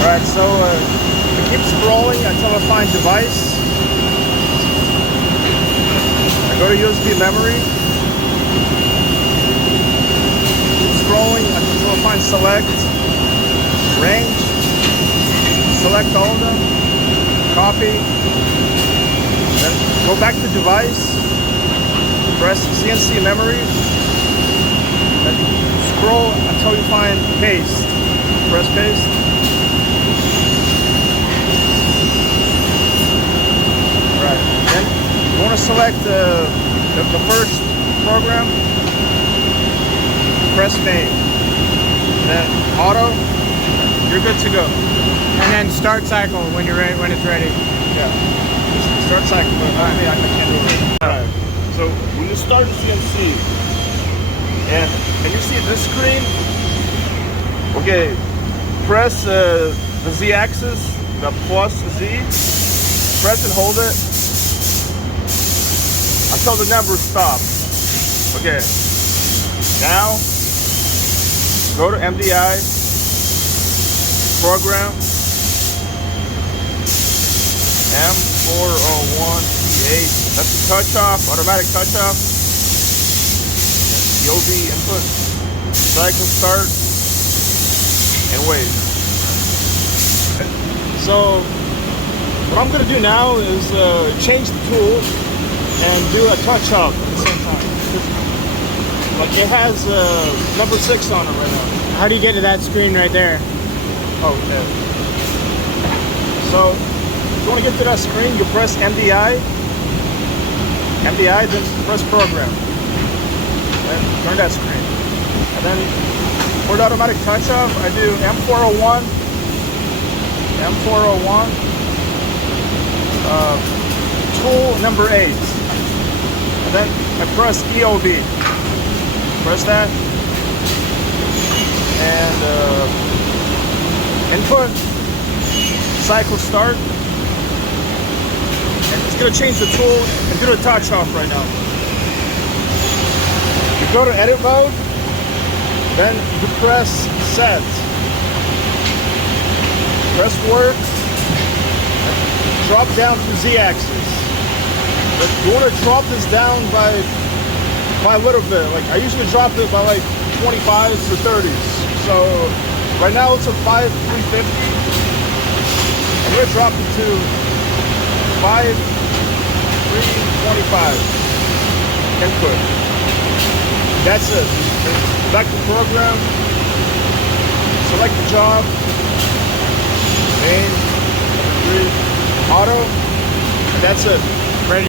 Alright, so I keep scrolling until I find device. I go to USB memory. Keep scrolling until I find select, range, select all of them, copy, then go back to device, press CNC memory, then scroll until you find paste. Press paste. Right. Then you want to select the first program. Press name. Then auto. You're good to go. And then start cycle when you're ready, when it's ready. Yeah. Start cycle. But I can't do it. Alright. So when you start the CNC, and you see this screen, okay, press the Z-axis, the plus Z, press and hold it until the number stops. Okay, now go to MDI, program, M401T8, that's the touch off, automatic touch off, EOV input, cycle start, and wait. So what I'm going to do now is change the tool and do a touch up at the same time. Like it has number 6 on it right now. How do you get to that screen right there? Okay. So if you want to get to that screen, you press MDI, then press program. Then turn that screen. And then for the automatic touch off, I do M401, tool number 8. And then I press EOB. Press that. And input, cycle start. And it's going to change the tool and do the touch off right now. You go to edit mode, then you press set. Press work, drop down to Z-axis. But you want to drop this down by a little bit. Like I usually drop it by like 25s or 30s. So right now it's a 5,350. I'm gonna drop it to 5,325 input. That's it. Back to program. Select the job. Main, auto, and that's it.